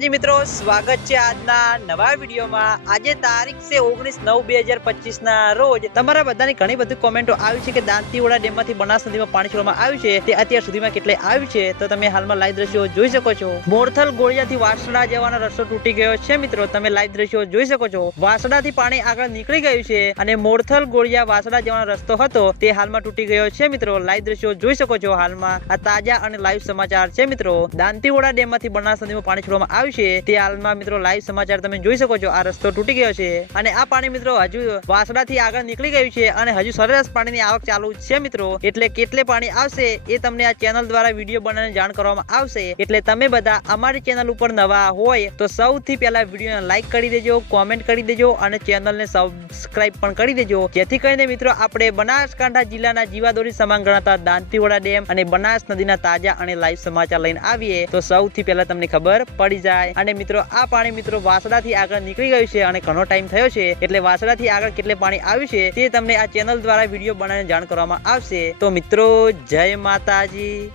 જી મિત્રો, સ્વાગત છે આજના નવા વિડીયોમાં. આજે તારીખ છે ઓગણીસ નવ બે હજાર પચીસ ના રોજ. તમારા બધાની ઘણી બધી કોમેન્ટો આવી છે કે દાંતીવાડા ડેમમાંથી બનાસ નદીમાં પાણી છોડવામાં આવ્યું છે. તે અત્યાર સુધીમાં કેટલે આવ્યું છે? તો તમે હાલમાં લાઈવ દ્રશ્યો જોઈ શકો છો. મોરથલ ગોળિયાથી વાસડા જવાનો રસ્તો તૂટી ગયો છે મિત્રો. તમે લાઈવ દ્રશ્યો જોઈ શકો છો. વાસણાથી પાણી આગળ નીકળી ગયું છે અને મોરથલ ગોળિયા વાસડા જવાનો રસ્તો હતો તે હાલમાં તૂટી ગયો છે મિત્રો. લાઈવ દ્રશ્યો જોઈ શકો છો હાલમાં. આ તાજા અને લાઈવ સમાચાર છે મિત્રો. દાંતીવાડા ડેમમાંથી બનાસ નદીમાં પાણી છોડવામાં આવ્યું છે તે હાલમાં મિત્રો લાઈવ સમાચાર તમે જોઈ શકો છો. આ રસ્તો તૂટી ગયો છે અને આ પાણી મિત્રો હજુ વાસણાથી આગળ નીકળી ગયું છે અને હજુ સરેરાશ પાણીની આવક ચાલુ છે મિત્રો. એટલે કેટલે પાણી આવશે એ તમને આ ચેનલ દ્વારા વીડિયો બનાવીને જાણ કરવામાં આવશે. એટલે તમે બધા અમારી ચેનલ ઉપર નવા હોય તો સૌથી પહેલા વિડીયોને લાઈક કરી દેજો કોમેન્ટ કરી દેજો અને ચેનલને સબસ્ક્રાઇબ પણ કરી દેજો. જેથી કરીને મિત્રો આપણે બનાસકાંઠા જિલ્લાના જીવાદોરી સમાન ગણાતા દાંતીવાડા ડેમ અને બનાસ નદીના તાજા અને લાઈવ સમાચાર લઈને આવીએ તો સૌથી પહેલા તમને ખબર પડી જાય અને મિત્રો, આ પાણી મિત્રો વાસડાથી આગળ નીકળી ગયું છે અને ઘણો ટાઈમ થયો છે. એટલે વાસડાથી આગળ કેટલે પાણી આવ્યું છે તે તમને આ ચેનલ દ્વારા વીડિયો બનાવીને જાણ કરવામાં આવશે. તો મિત્રો, જય માતાજી.